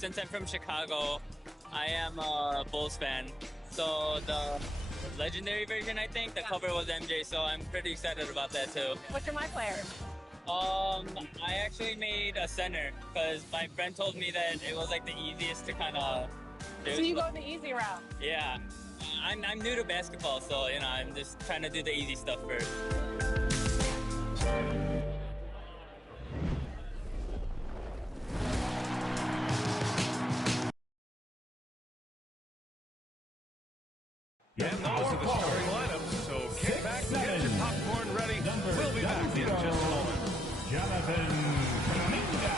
since I'm from Chicago, I am a Bulls fan. So the legendary version, I think, the cover was MJ, so I'm pretty excited about that too. What's your My Player? I actually made a center because my friend told me that it was like the easiest to kind of do. So you go the easy route? Yeah. I'm new to basketball, so you know, I'm just trying to do the easy stuff first. And those are the starting lineups, so kick back, get your popcorn ready. We'll be back in just a moment. Jonathan Kuminga.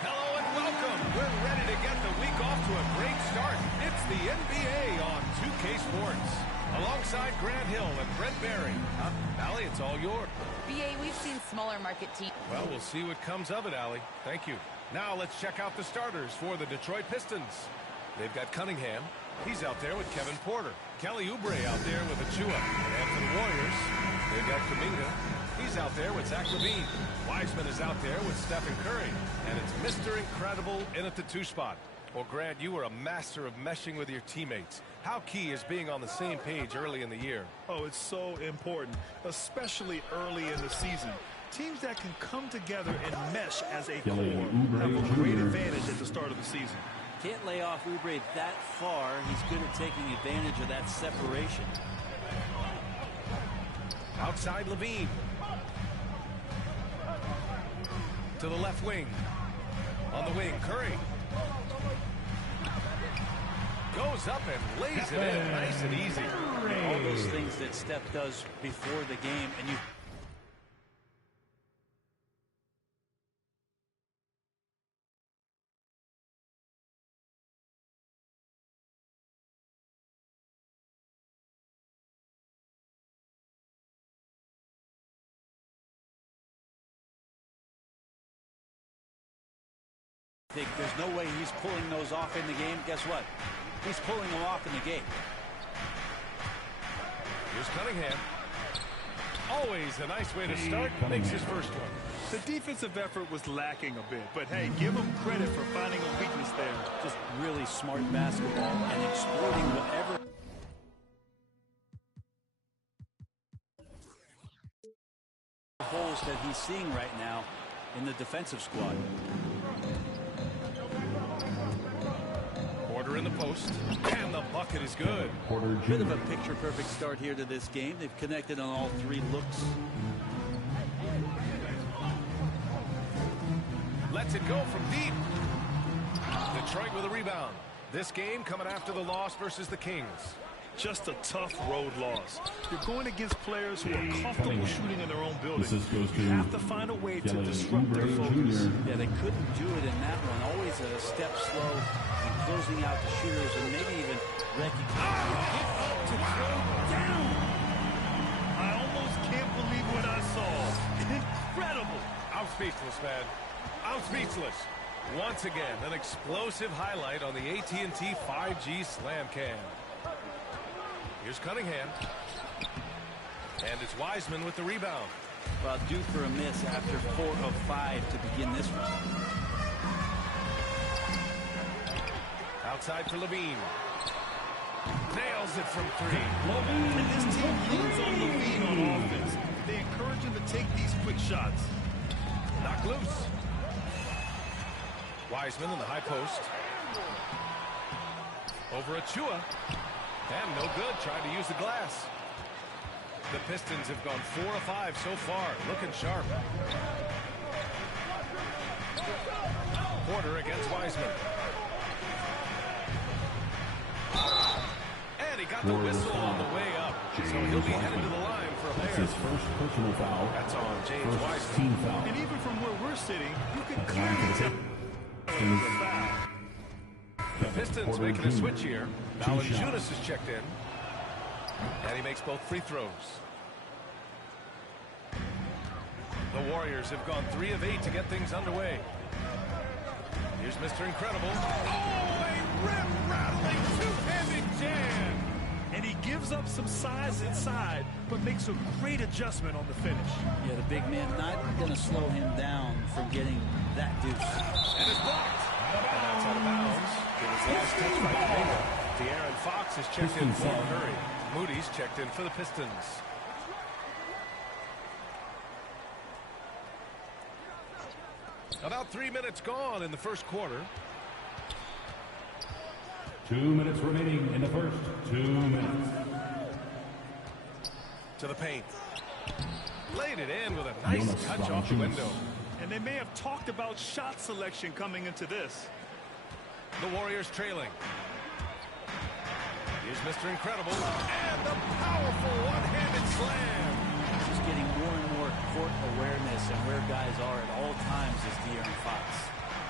Hello and welcome. We're ready to get the week off to a great start. It's the NBA on 2K Sports. Alongside Grant Hill and Brent Barry. Allie, it's all yours. BA, we've seen smaller market teams. Well, we'll see what comes of it, Allie. Thank you. Now let's check out the starters for the Detroit Pistons. They've got Cunningham. He's out there with Kevin Porter. Kelly Oubre out there with Achua. And for the Warriors, they've got Kuminga. He's out there with Zach LaVine. Wiseman is out there with Stephen Curry. And it's Mr. Incredible in at the 2 spot. Well, Grant, you were a master of meshing with your teammates. How key is being on the same page early in the year? Oh, it's so important, especially early in the season. Teams that can come together and mesh as a core have a great advantage at the start of the season. Can't lay off Oubre that far. He's good at taking advantage of that separation. Outside LaVine. To the left wing. On the wing, Curry. Goes up and lays it in nice and easy. All those things that Steph does before the game, and you... There's no way he's pulling those off in the game. Guess what? He's pulling them off in the game. Here's Cunningham. Always a nice way to start. Makes his first one. The defensive effort was lacking a bit, but hey, give him credit for finding a weakness there. Just really smart basketball and exploiting whatever. Holes that he's seeing right now in the defensive squad. Porter in the post, and the bucket is good. Bit of a picture-perfect start here to this game. They've connected on all 3 looks. Lets it go from deep. Detroit with a rebound. This game coming after the loss versus the Kings. Just a tough road loss. You're going against players who are comfortable shooting in their own building. You have to find a way to disrupt their focus. Yeah, they couldn't do it in that one. Always a step slow in closing out the shooters and maybe even recognizing. To throw down. I almost can't believe what I saw. Incredible. I'm speechless, man. I'm speechless. Once again, an explosive highlight on the AT&T 5G Slam Cam. Here's Cunningham. And it's Wiseman with the rebound. Well, due for a miss after 4 of 5 to begin this one. Outside for LaVine. Nails it from 3. And this team leans on LaVine on offense. They encourage him to take these quick shots. Knocked loose. Wiseman in the high post. Over Achua. And no good, trying to use the glass. The Pistons have gone 4 of 5 so far, looking sharp. Porter against Wiseman. And he got the whistle on the way up, so he'll be headed to the line for a pair. That's his first personal foul. That's on James First Wiseman. team foul. And even from where we're sitting, you can clearly tell the foul. The Pistons making a switch here. Valanciunas is checked in. And he makes both free throws. The Warriors have gone 3 of 8 to get things underway. Here's Mr. Incredible. Oh, a rip-rattling two-handed jam. And he gives up some size inside, but makes a great adjustment on the finish. Yeah, the big man not going to slow him down from getting that deuce. And it's blocked. And that's out of bounds. It was last touched by Kaminga. De'Aaron Fox has checked in for Curry. Moody's checked in for the Pistons. About 3 minutes gone in the first quarter. 2 minutes remaining in the first. 2 minutes. To the paint. Laid it in with a nice touch off the window. And they may have talked about shot selection coming into this. The Warriors trailing. Here's Mr. Incredible. And the powerful one-handed slam. Just getting more and more court awareness and where guys are at all times is De'Aaron Fox.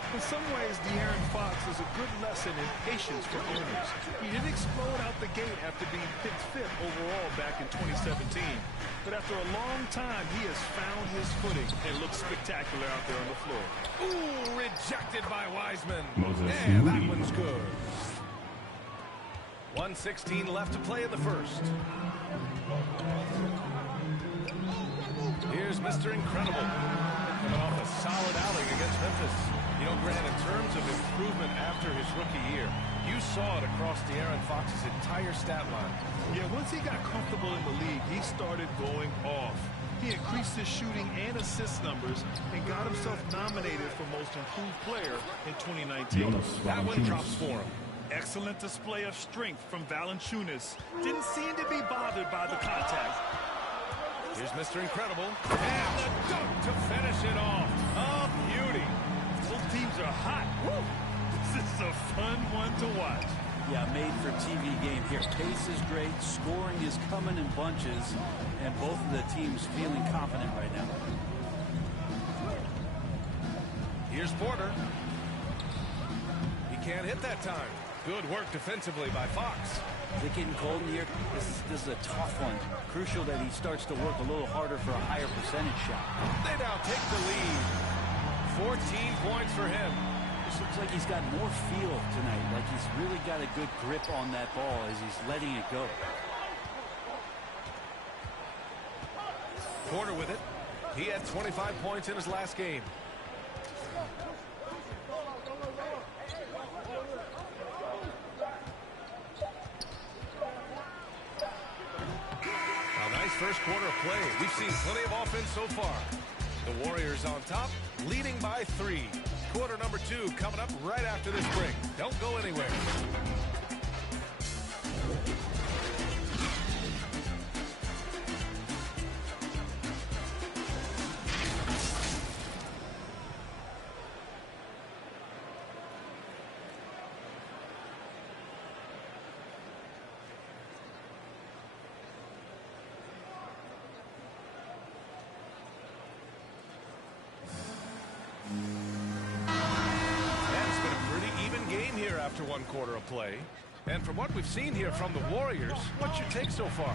In some ways, De'Aaron Fox is a good lesson in patience for owners. He didn't explode out the gate after being picked fifth overall back in 2017. But after a long time, he has found his footing and looks spectacular out there on the floor. Ooh, rejected by Wiseman. Moses And that Moody. one's good. 1:16 left to play in the first. Here's Mr. Incredible. Coming off a solid outing against Memphis. You know, Grant, in terms of improvement after his rookie year, you saw it across De'Aaron Fox's entire stat line. Yeah, once he got comfortable in the league, he started going off. He increased his shooting and assist numbers and got himself nominated for Most Improved Player in 2019. That one drops for him. Excellent display of strength from Valanciunas. Didn't seem to be bothered by the contact. Here's Mr. Incredible. And the dunk to finish it off. A beauty. Both teams are hot. Woo! This is a fun one to watch. Yeah, made for TV game here. Pace is great. Scoring is coming in bunches. And both of the teams feeling confident right now. Here's Porter. He can't hit that time. Good work defensively by Fox. Is it getting cold in here? This is a tough one. Crucial that he starts to work a little harder for a higher percentage shot. They now take the lead. 14 points for him. This looks like he's got more feel tonight. Like he's really got a good grip on that ball as he's letting it go. Porter with it. He had 25 points in his last game. First quarter of play. We've seen plenty of offense so far. The Warriors on top, leading by 3. Quarter number 2 coming up right after this break. Don't go anywhere. After one quarter of play. And from what we've seen here from the Warriors, what's your take so far?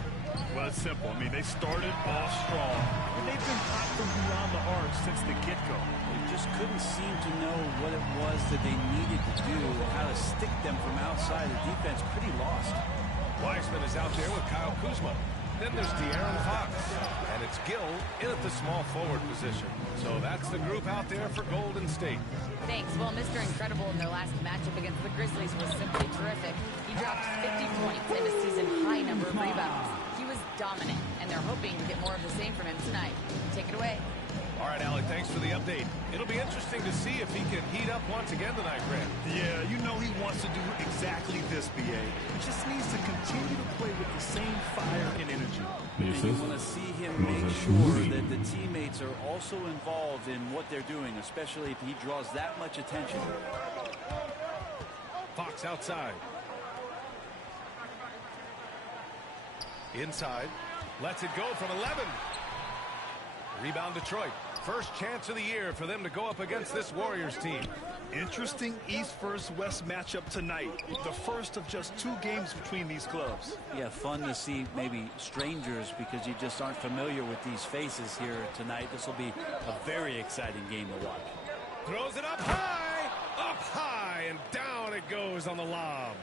Well, it's simple. I mean, they started off strong, and they've been hot from beyond the arc since the get-go. They just couldn't seem to know what it was that they needed to do and how to stick them from outside. The defense pretty lost. Wiseman is out there with Kyle Kuzma. Then there's De'Aaron Fox. And it's Gill in at the small forward position. So that's the group out there for Golden State. Thanks. Well, Mr. Incredible in their last matchup against the Grizzlies was simply terrific. He dropped 50 points and a season-high number of rebounds. He was dominant, and they're hoping to get more of the same from him tonight. Take it away. All right, Alec, thanks for the update. It'll be interesting to see if he can heat up once again tonight, Grant. Yeah, you know he wants to do exactly this, BA. He just needs to continue to play with the same fire and energy. And you want to see him make sure that the teammates are also involved in what they're doing, especially if he draws that much attention. Fox outside. Inside. Lets it go from 11. Rebound Detroit. First chance of the year for them to go up against this Warriors team. Interesting East versus West matchup tonight. The first of just 2 games between these clubs. Yeah, fun to see maybe strangers because you just aren't familiar with these faces here tonight. This will be a very exciting game to watch. Throws it up high, and down it goes on the lob.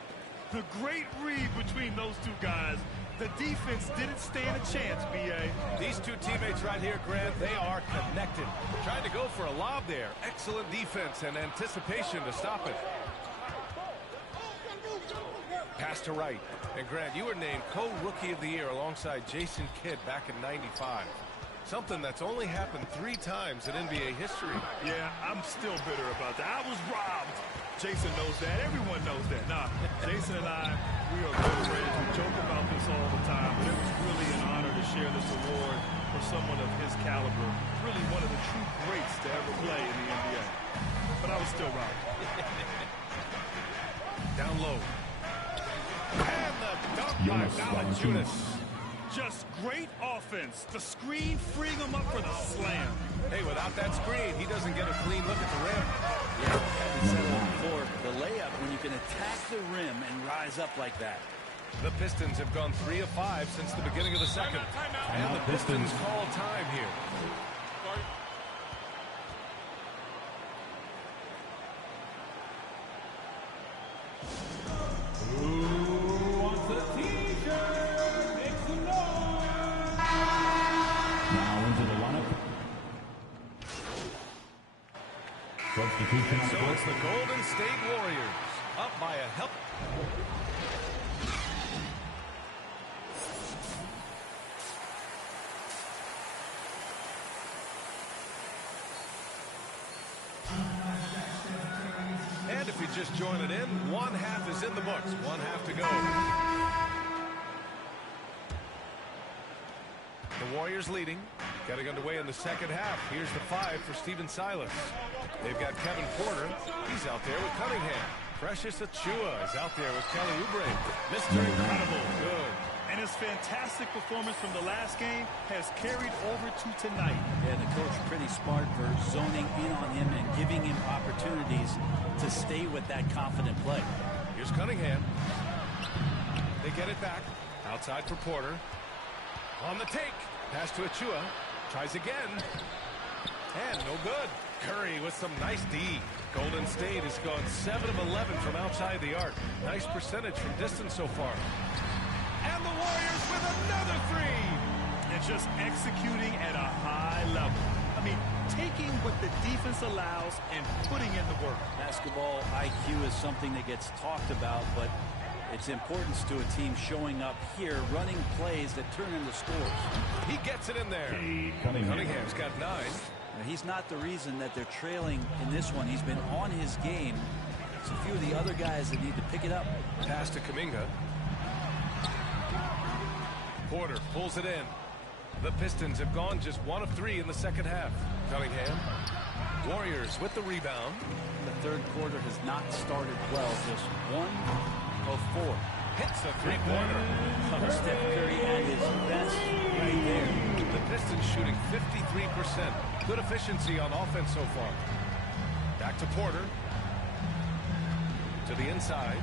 The great read between those two guys. The defense didn't stand a chance, B.A. These two teammates right here, Grant, they are connected. Trying to go for a lob there. Excellent defense and anticipation to stop it. Pass to right. And Grant, you were named co-rookie of the year alongside Jason Kidd back in '95. Something that's only happened 3 times in NBA history. Yeah, I'm still bitter about that. I was robbed. Jason knows that. Everyone knows that. Nah, Jason and I, we are good friends. We joke about this all the time, but it was really an honor to share this award for someone of his caliber. Really one of the true greats to ever play in the NBA. But I was still robbed. Down low. And the dunk by Valanciunas. Just great offense. The screen freeing him up for the slam. Hey, without that screen, he doesn't get a clean look at the rim. Yeah, we haven't said it before. The layup, when you can attack the rim and rise up like that. The Pistons have gone 3 of 5 since the beginning of the second. And the Pistons call time here. Substitution. So it's the Golden State Warriors up by a help. And if you just join it in, 1/2 is in the books. 1/2 to go. The Warriors leading. Getting underway in the second half. Here's the 5 for Stephen Silas. They've got Kevin Porter. He's out there with Cunningham. Precious Achiuwa is out there with Kelly Oubre. Mr. Incredible. Good. And his fantastic performance from the last game has carried over to tonight. Yeah, the coach pretty smart for zoning in on him and giving him opportunities to stay with that confident play. Here's Cunningham. They get it back. Outside for Porter. On the take. Pass to Achiuwa. Tries again. And no good. Curry with some nice D. Golden State has gone 7 of 11 from outside the arc. Nice percentage from distance so far. And the Warriors with another 3. And just executing at a high level. I mean, taking what the defense allows and putting in the work. Basketball IQ is something that gets talked about, but its importance to a team showing up here, running plays that turn into scores. He gets it in there. Cunningham's got 9. Now, he's not the reason that they're trailing in this one. He's been on his game. It's a few of the other guys that need to pick it up. Pass to Kuminga. Porter pulls it in. The Pistons have gone just 1 of 3 in the second half. Cunningham. Warriors with the rebound. The third quarter has not started well. Just 1 of 4. Hits a 3-pointer. Steph Curry at his best right there. The Pistons shooting 53%. Good efficiency on offense so far. Back to Porter. To the inside.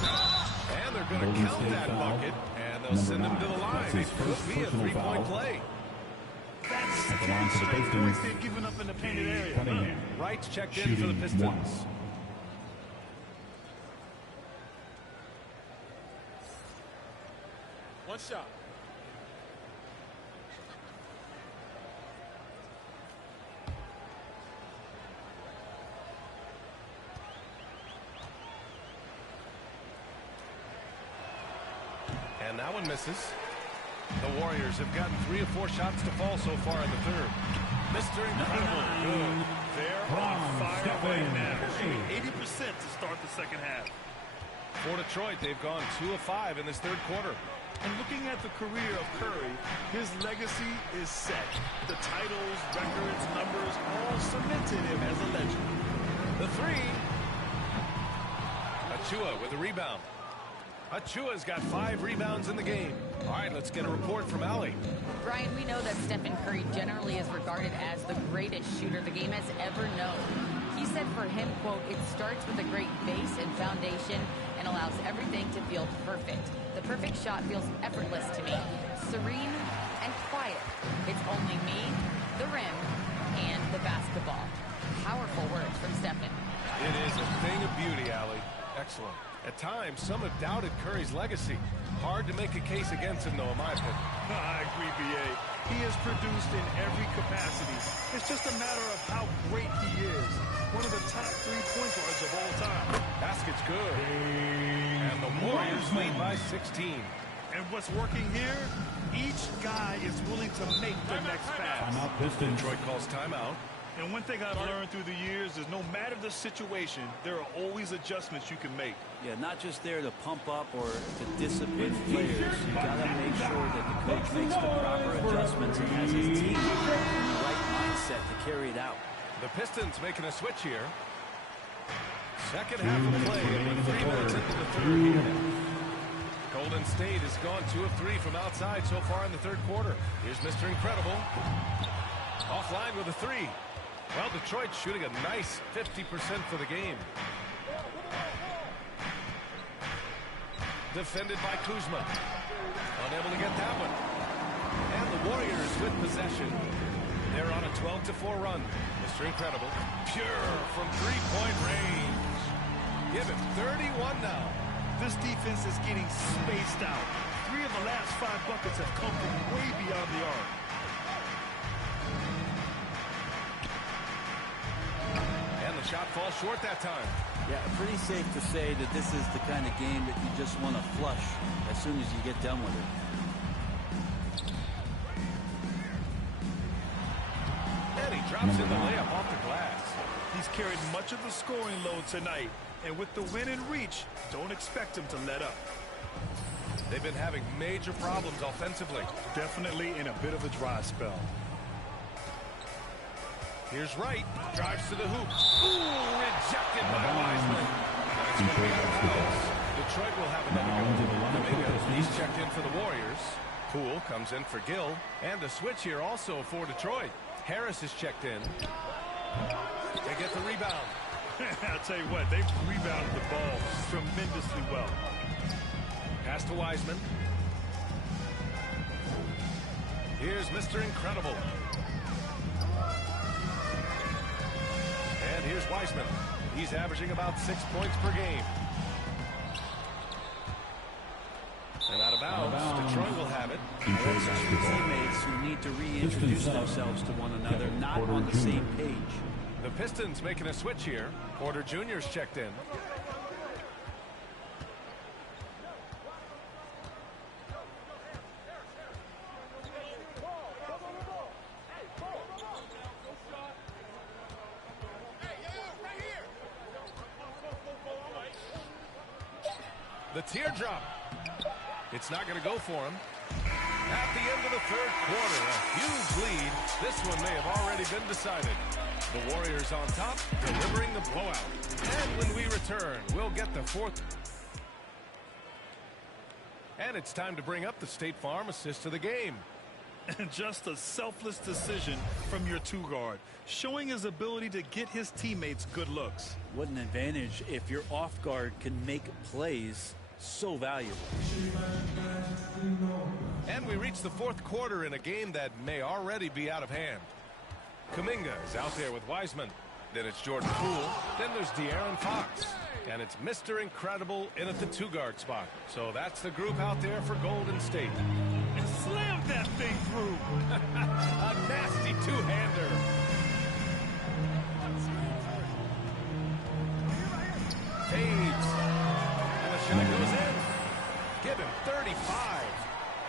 And they're going to count that bucket. And they'll send him to the line. It could be a 3-point play. That's the points they've given up in the painted area. Wright's checked in for the Pistons. One shot. And that one misses. The Warriors have gotten 3 of 4 shots to fall so far in the third. Mr. Incredible. Good. They're on fire right now. 80% to start the second half. For Detroit, they've gone 2 of 5 in this third quarter. And looking at the career of Curry, his legacy is set. The titles, records, numbers all cemented him as a legend. The 3. Achiuwa with the rebound. Achiuwa's got 5 rebounds in the game. All right, let's get a report from Allie. Brian, we know that Stephen Curry generally is regarded as the greatest shooter the game has ever known. He said for him, quote, "It starts with a great base and foundation and allows everything to feel perfect. The perfect shot feels effortless to me, serene and quiet. It's only me, the rim, and the basketball." Powerful words from Stephen. It is a thing of beauty, Allie. Excellent. At times, some have doubted Curry's legacy. Hard to make a case against him, though, in my opinion. I agree, B.A. He has produced in every capacity. It's just a matter of how great he is. One of the top 3-point guards of all time. Basket's good. And the Warriors lead by 16. And what's working here? Each guy is willing to make the next pass. Timeout Pistons. Detroit calls timeout. And one thing I've learned through the years is no matter the situation, there are always adjustments you can make. Yeah, not just there to pump up or to discipline players. You got to make sure that the coach makes the proper adjustments and has his team in the right mindset to carry it out. The Pistons making a switch here. Second half of play, and we're 3 minutes into the third here. Golden State has gone 2 of 3 from outside so far in the third quarter. Here's Mr. Incredible. Offline with a 3. Well, Detroit's shooting a nice 50% for the game. Defended by Kuzma. Unable to get that one. And the Warriors with possession. They're on a 12-4 run. Mr. Incredible. Pure from three-point range. Give him 31 now. This defense is getting spaced out. 3 of the last 5 buckets have come from way beyond the arc. And the shot falls short that time. Yeah, pretty safe to say that this is the kind of game that you just want to flush as soon as you get done with it. And he drops in the layup off the glass. He's carried much of the scoring load tonight. And with the win in reach, don't expect him to let up. They've been having major problems offensively. Definitely in a bit of a dry spell. Here's Wright. Drives to the hoop. Ooh, rejected by Wiseman. That's going to be out of bounds. Detroit will have another go. Domingo, he's checked in for the Warriors. Poole comes in for Gill. And a switch here also for Detroit. Harris is checked in. They get the rebound. I'll tell you what, they've rebounded the ball tremendously well. Pass to Wiseman. Here's Mr. Incredible. And here's Wiseman. He's averaging about 6 points per game. And out of bounds. Detroit will have it. Those two teammates who need to reintroduce themselves to one another, not on the same page. The Pistons making a switch here. Porter Jr.'s checked in. The teardrop. It's not going to go for him. At the end of the third quarter, a huge lead. This one may have already been decided. The Warriors on top, delivering the blowout. And when we return, we'll get the fourth. And it's time to bring up the State Farm assist of the game. And just a selfless decision from your 2-guard, showing his ability to get his teammates good looks. What an advantage if your off guard can make plays so valuable. And we reach the fourth quarter in a game that may already be out of hand. Kuminga is out there with Wiseman. Then it's Jordan Poole. Then there's De'Aaron Fox. And it's Mr. Incredible in at the 2-guard spot. So that's the group out there for Golden State. And slammed that thing through. A nasty two-hander. Fades. And the shot goes in. Give him 35.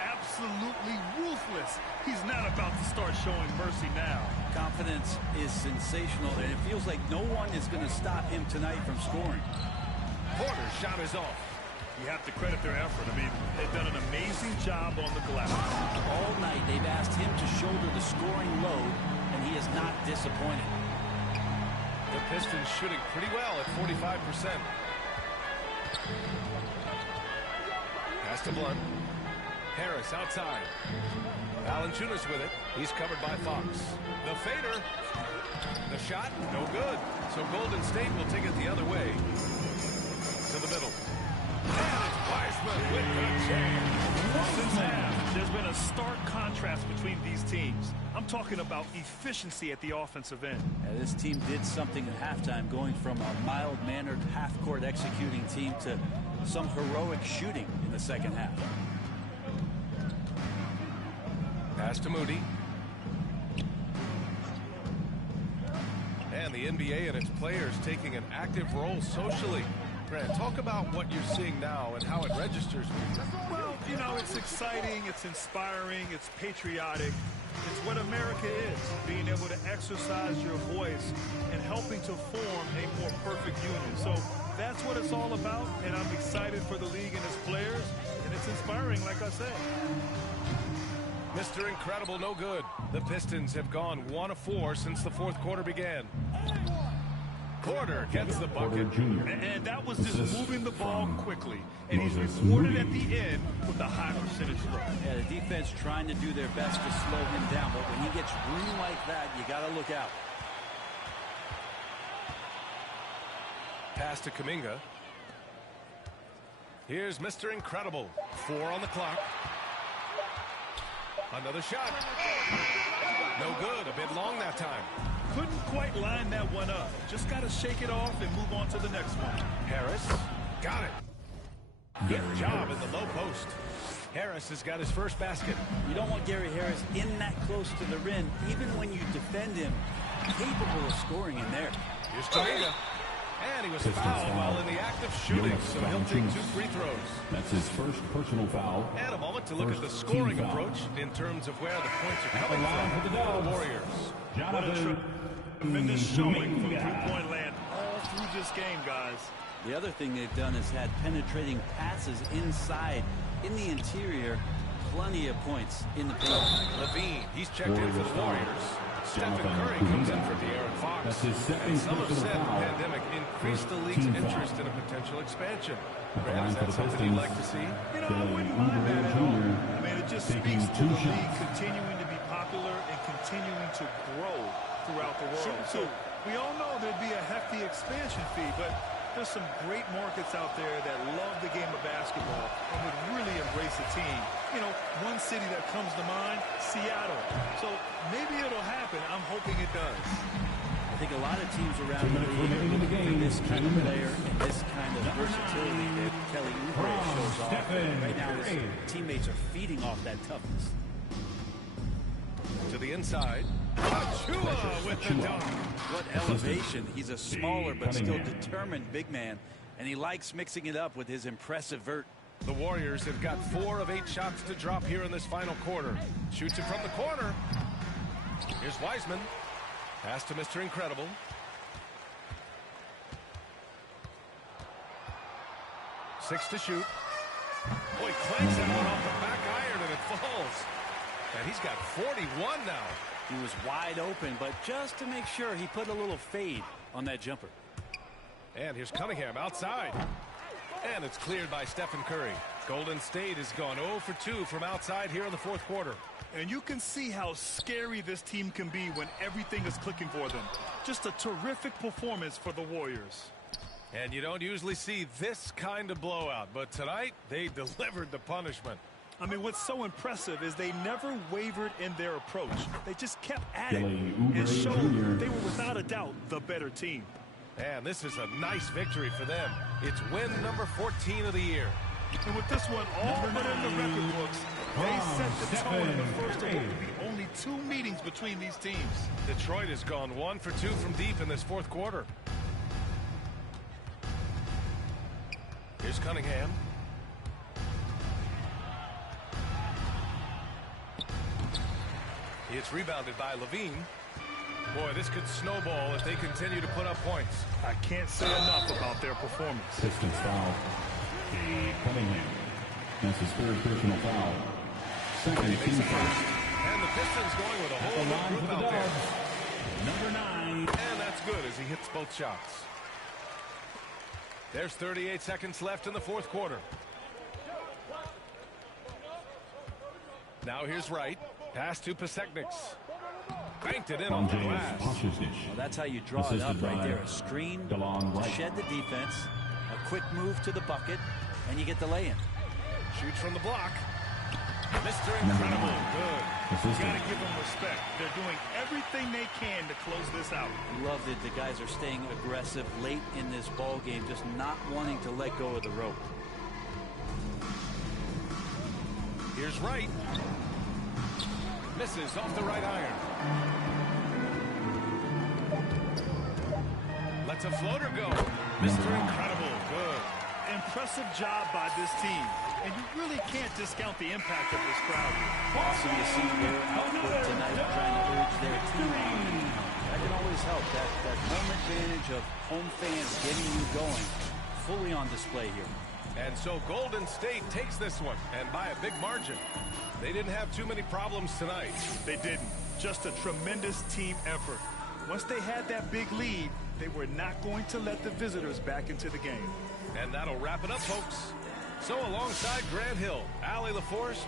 Absolutely ruthless. He's not about to start showing mercy now. Confidence is sensational, and it feels like no one is going to stop him tonight from scoring. Porter's shot is off. You have to credit their effort. I mean, they've done an amazing job on the glass. All night, they've asked him to shoulder the scoring load, and he is not disappointed. The Pistons shooting pretty well at 45%. Pass to Blunt. Harris outside. Valanciunas with it. He's covered by Fox. The fader. The shot, no good. So Golden State will take it the other way. To the middle. And it's Wiseman with the jam. Since half. There's been a stark contrast between these teams. I'm talking about efficiency at the offensive end. Yeah, this team did something at halftime, going from a mild-mannered half-court executing team to some heroic shooting in the second half. Pass to Moody. And the NBA and its players taking an active role socially. Grant, talk about what you're seeing now and how it registers with you. Well, you know, it's exciting, it's inspiring, it's patriotic. It's what America is, being able to exercise your voice and helping to form a more perfect union. So that's what it's all about, and I'm excited for the league and its players, and it's inspiring, like I said. Mr. Incredible, no good. The Pistons have gone 1 of 4 since the fourth quarter began. Porter gets the bucket. And that was just moving the ball quickly. And he's rewarded at the end with a high percentage look. Yeah, the defense trying to do their best to slow him down, but when he gets room like that, you got to look out. Pass to Kuminga. Here's Mr. Incredible. 4 on the clock. Another shot. No good. A bit long that time. Couldn't quite line that one up. Just got to shake it off and move on to the next one. Harris. Got it. Good job in the low post. Harris has got his first basket. You don't want Gary Harris in that close to the rim, even when you defend him, capable of scoring in there. Here's Kuminga. And he was fouled while in the act of shooting, so he'll take 2 free throws. That's his first personal foul. And a moment to look at the scoring approach in terms of where the points are coming from for the Warriors. What a tremendous showing from three-point land all through this game, guys. The other thing they've done is had penetrating passes inside, in the interior, plenty of points in the paint. Levine, he's checked in for the Warriors. Stephen Curry comes in for De'Aaron Fox. And some have said the pandemic increased the league's interest in a potential expansion. Brad, is that something you'd like to see? You know, I wouldn't mind that at all. I mean, it just speaks to the league continuing to be popular and continuing to grow throughout the world. So we all know there'd be a hefty expansion fee, but there's some great markets out there that love the game of basketball and would really embrace the team. You know, one city that comes to mind, Seattle. So maybe it'll happen. I'm hoping it does. I think a lot of teams around the league are looking for this kind of player and this kind of versatility that Kelly Oubre shows off. Right now, his teammates are feeding off that toughness. To the inside. Achua with the dunk. What elevation. He's a smaller but still determined big man, and he likes mixing it up with his impressive vert. The Warriors have got 4 of 8 shots to drop here in this final quarter. Shoots it from the corner. Here's Wiseman. Pass to Mr. Incredible. Six to shoot. Boy, clanks that one off the back iron and it falls. And he's got 41 now. He was wide open, but just to make sure, he put a little fade on that jumper. And here's Cunningham outside. And it's cleared by Stephen Curry. Golden State has gone 0 for 2 from outside here in the fourth quarter. And you can see how scary this team can be when everything is clicking for them. Just a terrific performance for the Warriors. And you don't usually see this kind of blowout, but tonight they delivered the punishment. I mean, what's so impressive is they never wavered in their approach. They just kept at it and showed they were without a doubt the better team. And this is a nice victory for them. It's win number 14 of the year. And with this one all but in the record books, they set the tone in the first of what will be only 2 meetings between these teams. Detroit has gone 1 for 2 from deep in this fourth quarter. Here's Cunningham. It's rebounded by Levine. Boy, this could snowball if they continue to put up points. I can't say enough about their performance. Pistons foul. Cunningham. That's his third personal foul. Second team first. And the Pistons going with a whole new group out there. Number 9. And that's good as he hits both shots. There's 38 seconds left in the fourth quarter. Now here's Wright. Pass to Pasechniks. Banked it in on the glass. Well, that's how you draw it up right there. A screen to shed the defense, a quick move to the bucket, and you get the lay-in. Shoots from the block. Mr. Incredible. Good. You got to give them respect. They're doing everything they can to close this out. Loved it. The guys are staying aggressive late in this ball game, just not wanting to let go of the rope. Here's right. Misses off the right iron. Lets a floater go. Mr. Incredible. Good. Impressive job by this team. And you really can't discount the impact of this crowd. Awesome to see their output tonight, trying to urge their team on. That can always help. That home advantage of home fans getting you going, fully on display here. And so Golden State takes this one, and by a big margin. They didn't have too many problems tonight. They didn't. Just a tremendous team effort. Once they had that big lead, they were not going to let the visitors back into the game. And that'll wrap it up, folks. So alongside Grant Hill, Allie LaForce,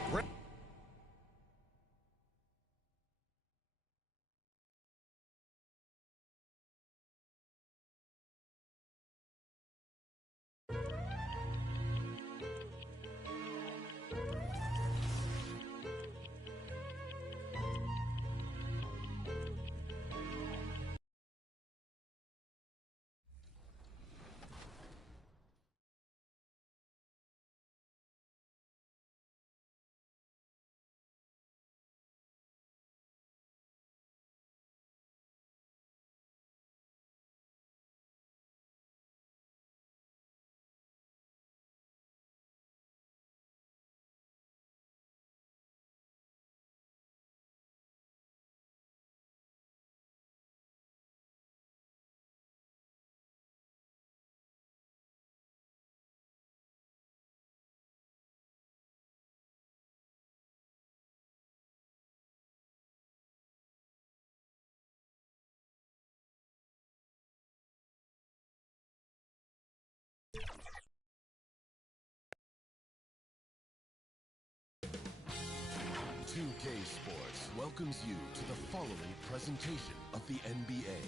Sports welcomes you to the following presentation of the NBA.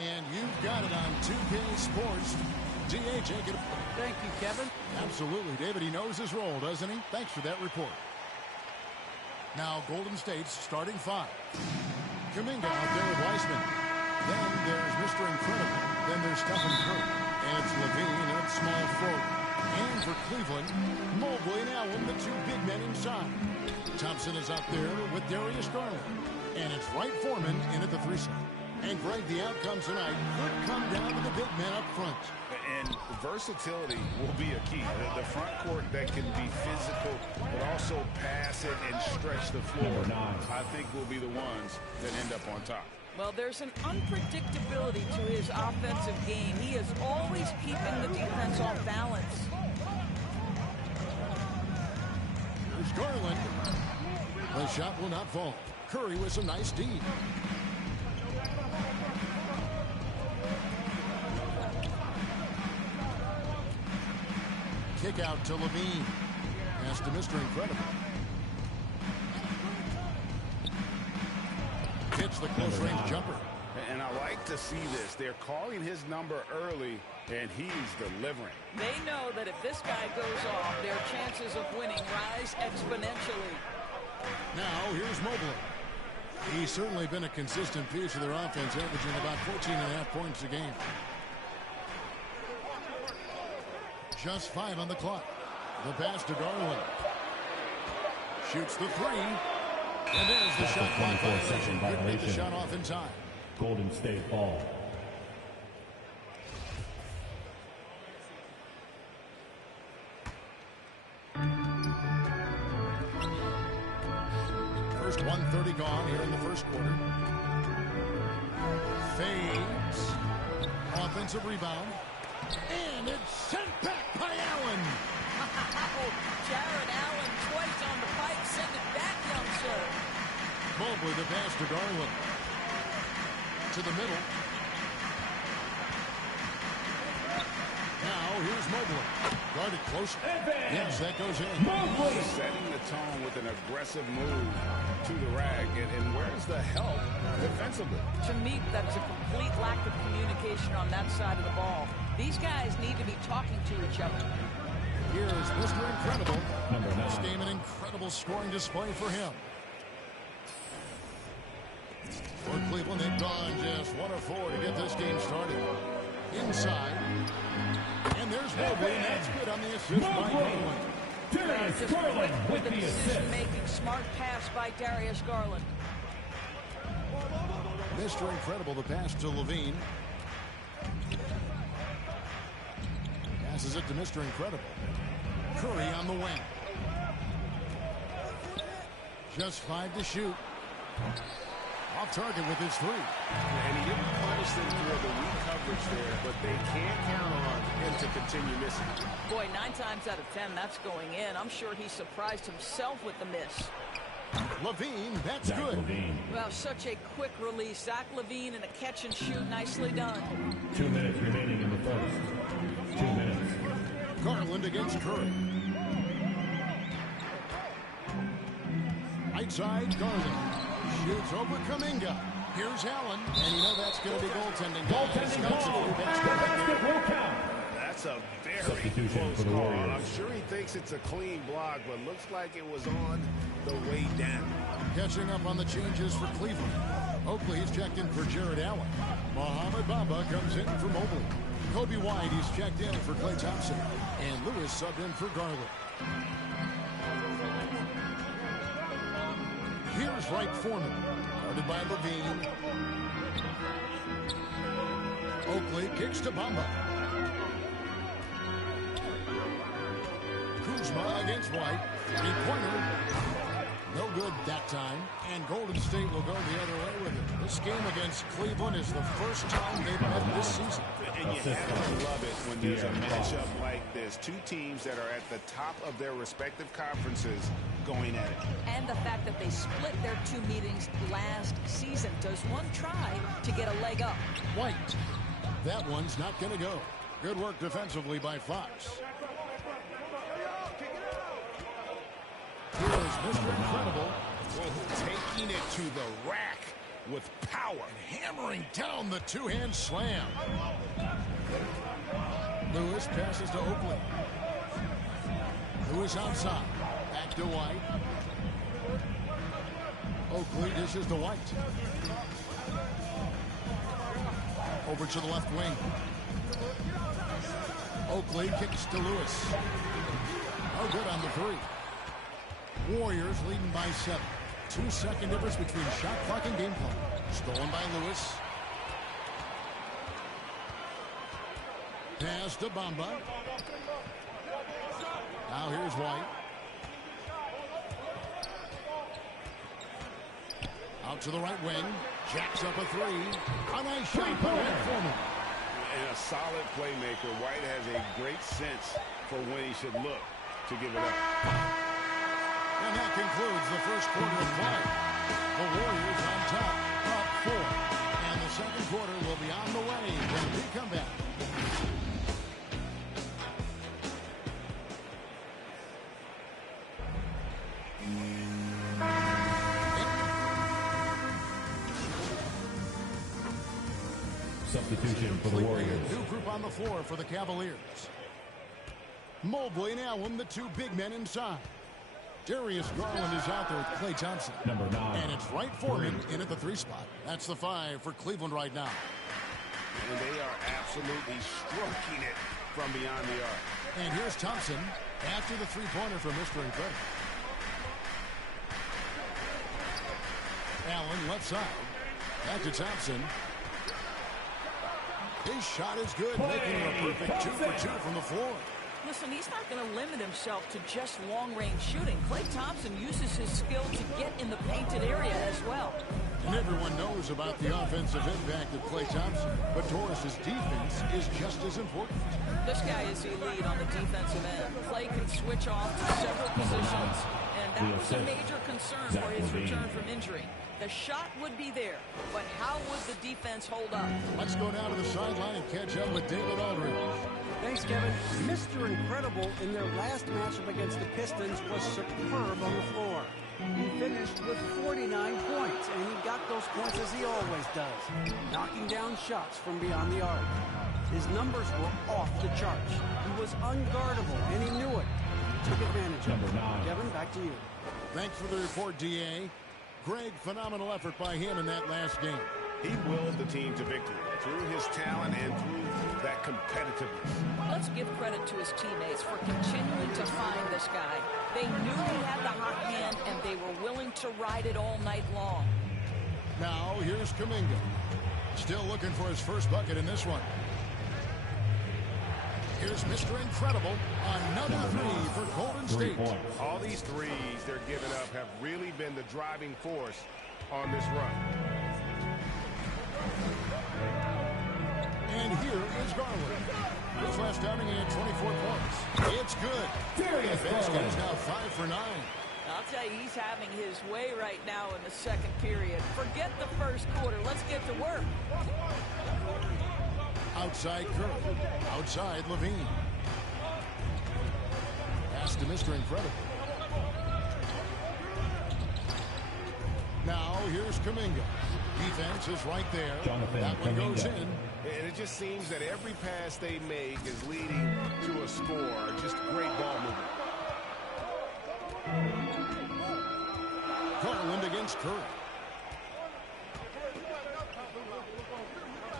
And you've got it on 2K Sports. D.A. Jacob. Thank you, Kevin. Absolutely, David. He knows his role, doesn't he? Thanks for that report. Now, Golden State's starting five. Kuminga out there with Weissman. Then there's Mr. Incredible. Then there's Stephen Curry. And it's Levine at small forward. And for Cleveland, Mobley and Allen, the two big men inside. Thompson is out there with Darius Garland. And it's Wright Foreman in at the 3-side. And Greg, the outcome tonight could come down to the big men up front. And versatility will be a key. The front court that can be physical, but also pass it and stretch the floor, I think will be the ones that end up on top. Well, there's an unpredictability to his offensive game. He is always keeping the defense off balance. There's Garland. The shot will not fall. Curry with some nice D. Kick out to Levine. Pass to Mr. Incredible. Hits the close-range jumper. And I like to see this. They're calling his number early, and he's delivering. They know that if this guy goes off, their chances of winning rise exponentially. Now, here's Mobley. He's certainly been a consistent piece of their offense, averaging about 14.5 points a game. Just 5 on the clock. The pass to Garland. Shoots the three. And there's the shot clock violation. Couldn't get the shot off in time. Golden State ball. First 1:30 gone here in the first quarter. Fades. Offensive rebound. And it's sent back by Allen. Jared Allen twice on the pipe. Send it back, young sir. Mobley the pass to Garland. To the middle. Now here's Mobley. Guarded close. Yes, that goes in. Setting the tone with an aggressive move to the rack. And where's the help defensively? To me, that's a complete lack of communication on that side of the ball. These guys need to be talking to each other. Here's Mr. Incredible. This game, an incredible scoring display for him. For Cleveland, they've gone just 1 of 4 to get this game started. Inside. And there's Mobley, and that's good on the assist by Garland. Darius Garland with the decision-making smart pass by Darius Garland. Mr. Incredible, the pass to Levine. Passes it to Mr. Incredible. Curry on the wing. Just 5 to shoot. Off target with his 3. And he didn't punish them for the weak coverage there, but they can't count on him to continue missing. Boy, 9 times out of 10, that's going in. I'm sure he surprised himself with the miss. Levine, that's good. Levine. Well, such a quick release. Zach Levine and a catch and shoot. Nicely done. 2 minutes remaining in the first. 2 minutes. Garland against Curry. Right side, Garland. Shoots over Kuminga. Here's Allen. And you know that's going to be goaltending. That's a very close call. I'm sure he thinks it's a clean block, but looks like it was on the way down. Catching up on the changes for Cleveland. Oakley is checked in for Jared Allen. Mohamed Bamba comes in for Mobley. Kobe White is checked in for Klay Thompson. And Lewis subbed in for Garland. Here's Wright Foreman. Guarded by Levine. Oakley kicks to Bamba. Kuzma against White. 3-pointer. No good that time. And Golden State will go the other way with it. This game against Cleveland is the first time they've met this season. And you have to love it when there's a matchup like this. 2 teams that are at the top of their respective conferences going at it. And the fact that they split their 2 meetings last season. Does one try to get a leg up? White. That one's not going to go. Good work defensively by Fox. Here's Mr. Incredible. Taking it to the rack with power. And hammering down the 2-hand slam. Lewis passes to Oakley. Lewis outside. Back to White. Oakley dishes to White. Over to the left wing. Oakley kicks to Lewis. No good on the 3. Warriors leading by 7. 2-second difference between shot clock and game clock. Stolen by Lewis. Pass to Bamba. Now here's White. Out to the right wing. Jacks up a 3. A nice shot by Wright Foreman. And a solid playmaker. White has a great sense for when he should look to give it up. And that concludes the first quarter of play. The Warriors on top, up 4. And the second quarter will be on the way when we come back. Substitution for the Warriors. New group on the floor for the Cavaliers. Mobley and Allen, the 2 big men inside. Darius Garland is out there with Klay Thompson. Number 9. And it's Wright Foreman in at the 3 spot. That's the 5 for Cleveland right now. And they are absolutely stroking it from beyond the arc. And here's Thompson after the 3-pointer from Mr. Incredible. Allen left side. Back to Thompson. His shot is good, making it a perfect 2 for 2 from the floor. Listen, he's not going to limit himself to just long-range shooting. Klay Thompson uses his skill to get in the painted area as well. And everyone knows about the offensive impact of Klay Thompson, but Torres' defense is just as important. This guy is elite on the defensive end. Klay can switch off to several positions and and that was a major concern for his return from injury. The shot would be there, but how would the defense hold up? Let's go down to the sideline and catch up with David Aldridge. Thanks, Kevin. Mr. Incredible in their last matchup against the Pistons was superb on the floor. He finished with 49 points, and he got those points as he always does, knocking down shots from beyond the arc. His numbers were off the charts. He was unguardable, and he knew it. He took advantage of it. Kevin, back to you. Thanks for the report, D.A. Greg, phenomenal effort by him in that last game. He willed the team to victory through his talent and through that competitiveness. Let's give credit to his teammates for continuing to find this guy. They knew he had the hot hand, and they were willing to ride it all night long. Now, here's Kuminga. Still looking for his first bucket in this one. Here's Mr. Incredible. Another three for Golden State. All these threes they're giving up have really been the driving force on this run. And here is Garland. His last outing, he had 24 points. It's good. And Basket is now 5 for 9. I'll tell you, he's having his way right now in the second period. Forget the first quarter. Let's get to work. Outside Curry. Outside Levine. Pass to Mr. Incredible. Now here's Kuminga. Defense is right there. That one goes in. And it just seems that every pass they make is leading to a score. Just great ball movement. Garland against Curry.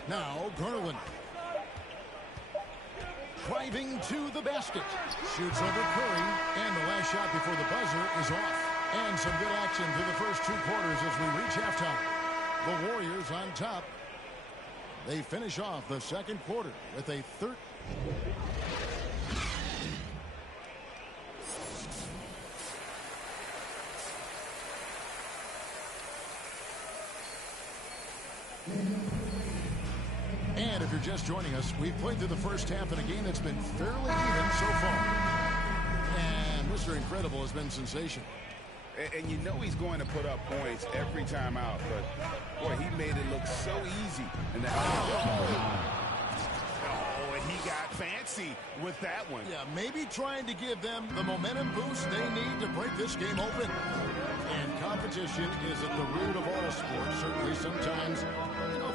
Now Garland. Driving to the basket. Shoots over Curry. And the last shot before the buzzer is off. And some good action through the first 2 quarters as we reach halftime. The Warriors on top. They finish off the second quarter with a third. And if you're just joining us, we've played through the first half in a game that's been fairly even so far. And Mr. Incredible has been sensational. And you know he's going to put up points every time out, but boy, he made it look so easy. And and he got fancy with that one. Yeah, maybe trying to give them the momentum boost they need to break this game open. And competition is at the root of all sports. Certainly sometimes,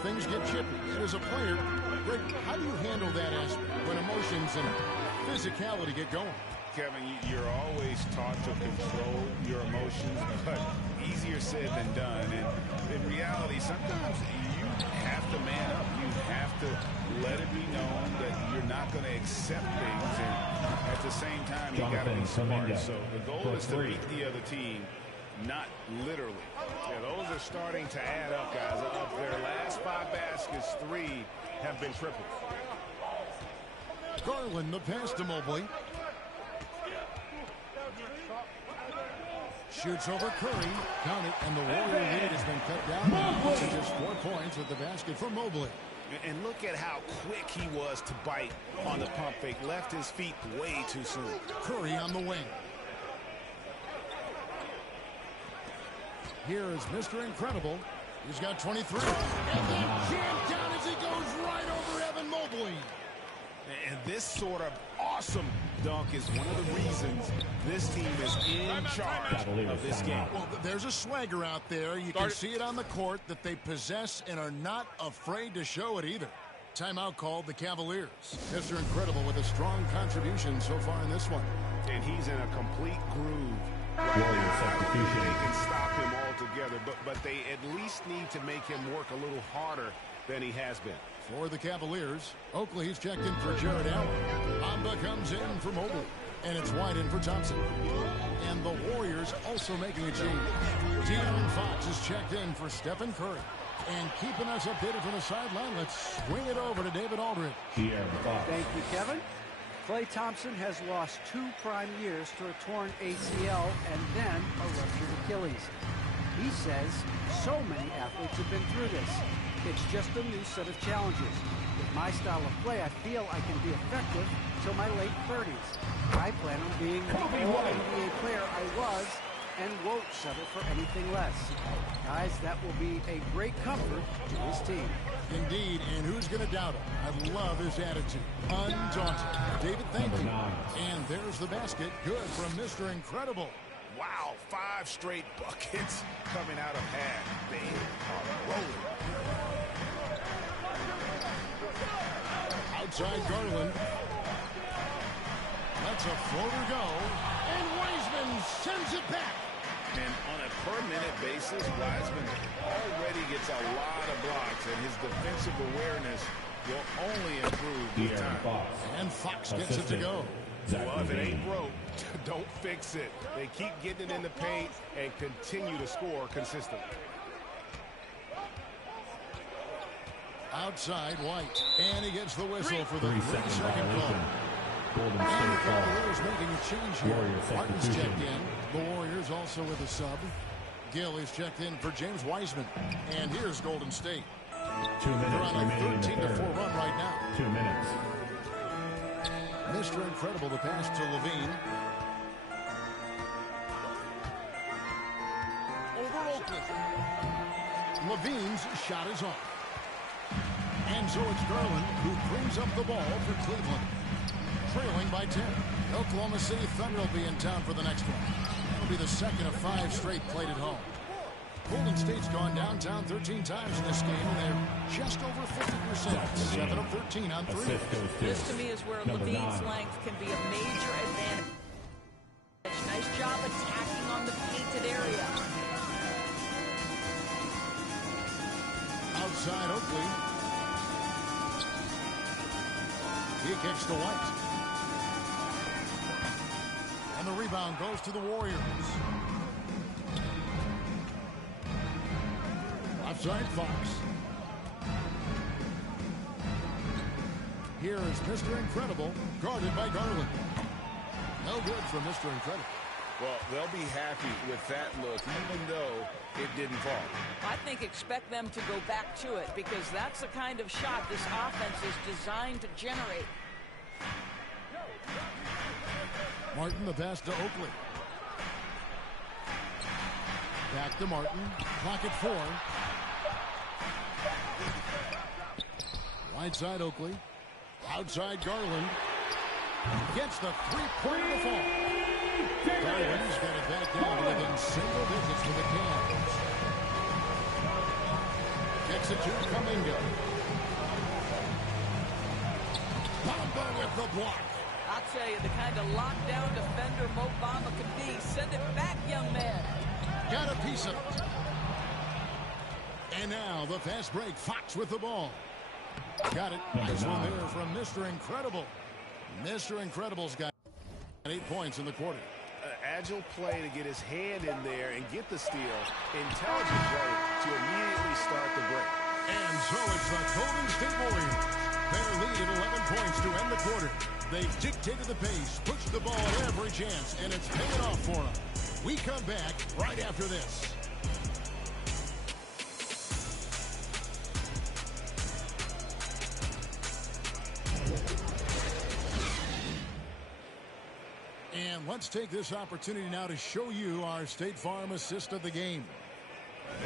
things get chippy. And as a player, Greg, how do you handle that aspect when emotions and physicality get going? Kevin, you're always taught to control your emotions, but easier said than done. And in reality, sometimes you have to man up. You have to let it be known that you're not going to accept things. And at the same time, you got to be smart. So the goal is to beat the other team, not literally. Yeah, those are starting to add up, guys. Of their last 5 baskets, 3 have been triples. Garland, the pass to Mobley. Shoots over Curry. Count it, and the Warrior lead has been cut down now to just 4 points with the basket for Mobley. And look at how quick he was to bite on the pump fake. Left his feet way too soon. Curry on the wing. Here is Mr. Incredible. He's got 23. And then jammed down as he goes right over Evan Mobley. And this sort of awesome dunk is one of the reasons this team is in charge of this game. Well, there's a swagger out there. You can see it on the court that they possess and are not afraid to show it either. Timeout called the Cavaliers. Mr. Incredible with a strong contribution so far in this one. And he's in a complete groove right now. They can stop him altogether, but they at least need to make him work a little harder than he has been. For the Cavaliers, Oakley's checked in for Jared Allen. Amba comes in for Mobley. And it's wide in for Thompson. And the Warriors also making a change. De'Aaron Fox is checked in for Stephen Curry. And keeping us updated from the sideline, let's swing it over to David Aldridge. Thank you, Kevin. Klay Thompson has lost 2 prime years to a torn ACL and then a ruptured Achilles. He says so many athletes have been through this. It's just a new set of challenges. With my style of play, I feel I can be effective till my late 30s. I plan on being the NBA player I was and won't settle for anything less. Guys, that will be a great comfort to his team. Indeed, and who's going to doubt him? I love his attitude. Undaunted. David, thank you. And there's the basket. Good from Mr. Incredible. Wow, 5 straight buckets coming out of half. They are rolling. Outside Garland. Lets a floater go. And Wiseman sends it back. And on a per-minute basis, Wiseman already gets a lot of blocks, and his defensive awareness will only improve with time. And Fox gets it to go. Well, if it ain't broke, don't fix it. They keep getting it in the paint and continue to score consistently. Outside White. And he gets the whistle for the 3-second call. And the Cavaliers making a change here. Martin's checked in. The Warriors also with a sub. Gill is checked in for James Wiseman. And here's Golden State. 2 minutes. They're on a 13-4 run right now. 2 minutes. Mr. Incredible, the pass to Levine. Over Oakley. Levine's shot is off. And so it's Garland who brings up the ball for Cleveland. Trailing by 10. Oklahoma City Thunder will be in town for the next one. That'll be the second of 5 straight played at home. Golden State's gone downtown 13 times in this game, and they're just over 50%. 7 of 13 on 3. This, to me, is where Levine's length can be a major advantage. Nice job attacking on the painted area. Outside Oakley. He kicks to White. And the rebound goes to the Warriors. Outside Fox. Here is Mr. Incredible, guarded by Garland. No good from Mr. Incredible. Well, they'll be happy with that look, even though it didn't fall. I think expect them to go back to it, because that's the kind of shot this offense is designed to generate. Martin, the pass to Oakley. Back to Martin. Clock at 4. Right side Oakley. Outside Garland. Gets the three-pointer to fall. Garland's got it back down within single digits with the Cavs. Kicks it to Kuminga. Bamba with the block. I'll tell you, the kind of lockdown defender Mo Bamba can be. Send it back, young man. Got a piece of it. And now the fast break. Fox with the ball. Got it. Nice one there from Mr. Incredible. Mr. Incredible's got 8 points in the quarter. Agile play to get his hand in there and get the steal. Intelligent play to immediately start the break. And so it's the Golden State Warriors. Their lead at 11 points to end the quarter. They've dictated the pace, pushed the ball at every chance, and it's paying off for them. We come back right after this. And let's take this opportunity now to show you our State Farm assist of the game.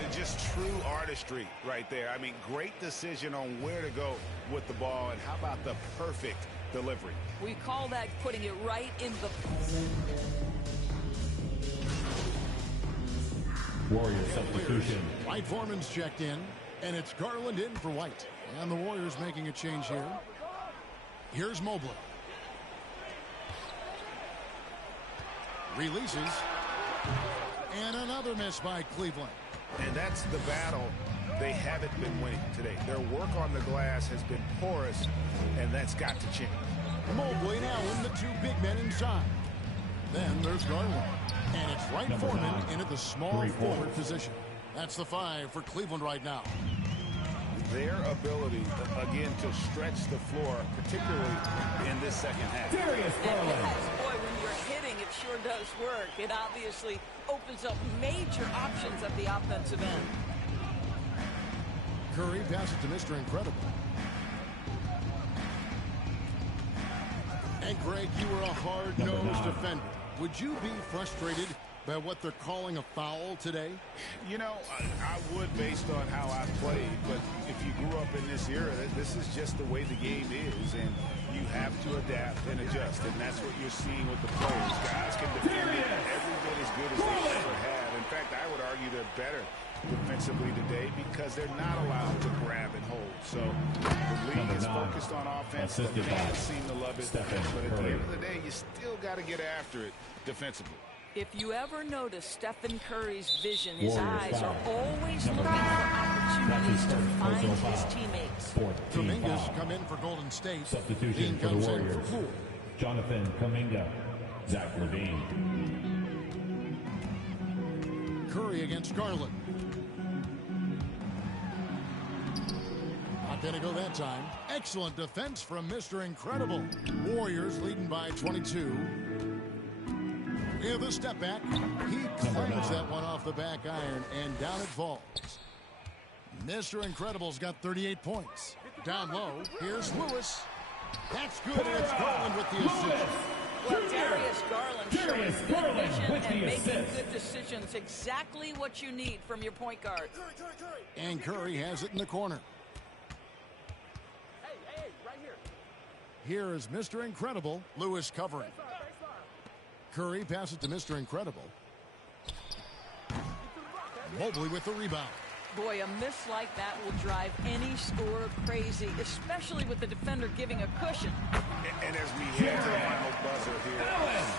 And just true artistry right there. I mean, great decision on where to go with the ball, and how about the perfect delivery? We call that putting it right in the... Warrior substitution. White Foreman's checked in, and it's Garland in for White. And the Warriors making a change here. Here's Mobley. Releases. And another miss by Cleveland. And that's the battle they haven't been winning today. Their work on the glass has been porous, and that's got to change. Mobley now in the 2 big men inside. Then there's Garland. And it's Wright Foreman in at the small forward position. That's the 5 for Cleveland right now. Their ability, again, to stretch the floor, particularly in this second half. Darius Garland. Boy, when you're hitting, it sure does work. It obviously opens up major options at the offensive end. Curry passes to Mr. Incredible. And Greg, you were a hard-nosed defender. Would you be frustrated But what they're calling a foul today? You know, I would based on how I played, but if you grew up in this era, this is just the way the game is, and you have to adapt and adjust, and that's what you're seeing with the players. Guys can defend it every bit as good as they ever have. In fact, I would argue they're better defensively today because they're not allowed to grab and hold. So the league is focused on offense. The fans seem to love it, but at the end of the day, you still got to get after it defensively. If you ever notice Stephen Curry's vision, his eyes are always looking for opportunities to find his teammates. Kuminga's come in for Golden State. Substitution for the Warriors. Jonathan Kuminga, Zach LaVine. Curry against Garland. Not going to go that time. Excellent defense from Mr. Incredible. Warriors leading by 22. Yeah, the step back. He claims that one off the back iron, and down it falls. Mr. Incredible's got 38 points. Down low, here's Lewis. That's good, and it's Garland with the assist. Well, Darius Garland showing good vision and making good decisions. Exactly what you need from your point guard. And Curry has it in the corner. Hey, right here. Here is Mr. Incredible. Lewis covering. Curry passes it to Mr. Incredible. Mobley with the rebound. Boy, a miss like that will drive any scorer crazy, especially with the defender giving a cushion. And as we head to the final buzzer here,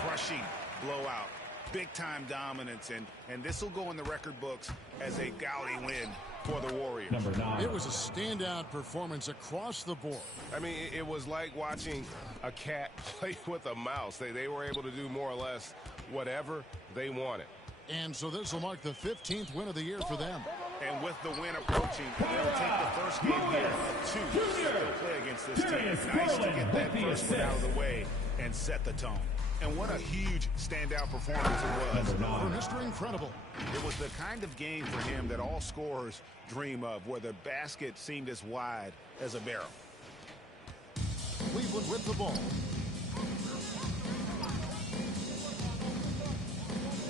crushing blowout, big-time dominance, and this will go in the record books as a gaudy win for the Warriors. Number 9. It was a standout performance across the board. I mean, it was like watching a cat play with a mouse. They were able to do more or less whatever they wanted. And so this will mark the 15th win of the year for them. And with the win approaching, they'll take the first game here of 2 that they'll play against this team. Nice to get that first one out of the way and set the tone. And what a huge standout performance it was. For Mr. Incredible. It was the kind of game for him that all scorers dream of, where the basket seemed as wide as a barrel. Cleveland with the ball.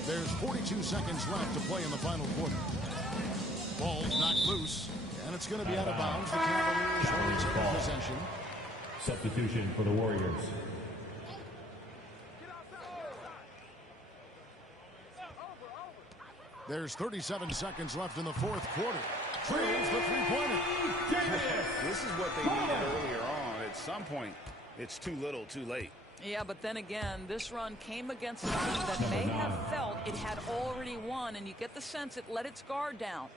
There's 42 seconds left to play in the final quarter. Ball's knocked loose, and it's going to be out of bounds. The Cavaliers will take possession. Substitution for the Warriors. There's 37 seconds left in the fourth quarter. Drills the three-pointer. This is what they needed earlier on. At some point, it's too little, too late. Yeah, but then again, this run came against a team that may have felt it had already won, and you get the sense it let its guard down.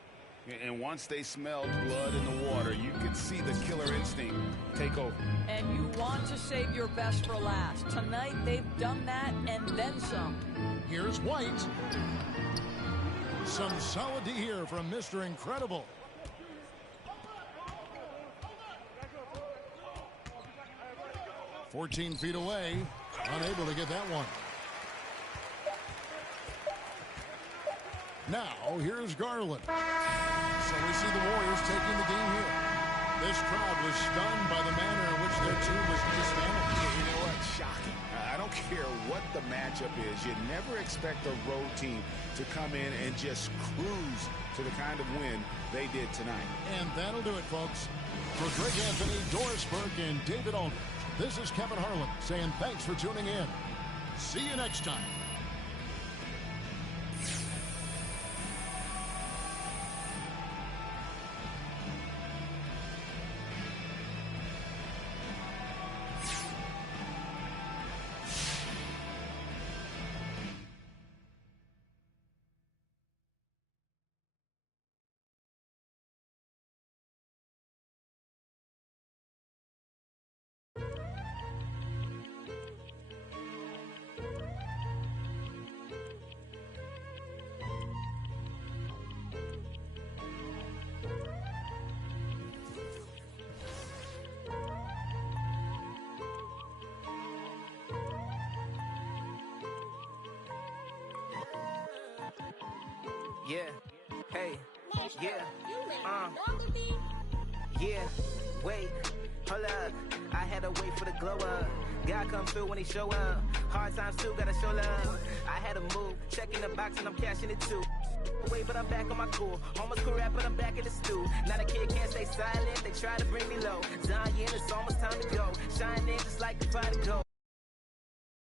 And once they smelled blood in the water, you could see the killer instinct take over. And you want to save your best for last. Tonight, they've done that and then some. Here's White. Some solid D here from Mr. Incredible. "14 feet away, unable to get that one. Now, here's Garland. So we see the Warriors taking the game here. This crowd was stunned by the manner in which their team was dismantled. You know what? Shocking. I don't care what the matchup is. You never expect a road team to come in and just cruise to the kind of win they did tonight. And that'll do it, folks. For Greg Anthony, Doris Burke, and David Aldridge, this is Kevin Harlan saying thanks for tuning in. See you next time. Yeah, hey, yeah, yeah, wait, hold up, I had to wait for the glow up, God come through when he show up, Hard times too, gotta show love. I had a move, checking the box and I'm cashing it too. Away, but I'm back on my cool. Almost cool rap, but I'm back in the stew. Now the kid can't stay silent, they try to bring me low. Zion, it's almost time to go. Shining just like the fire to go.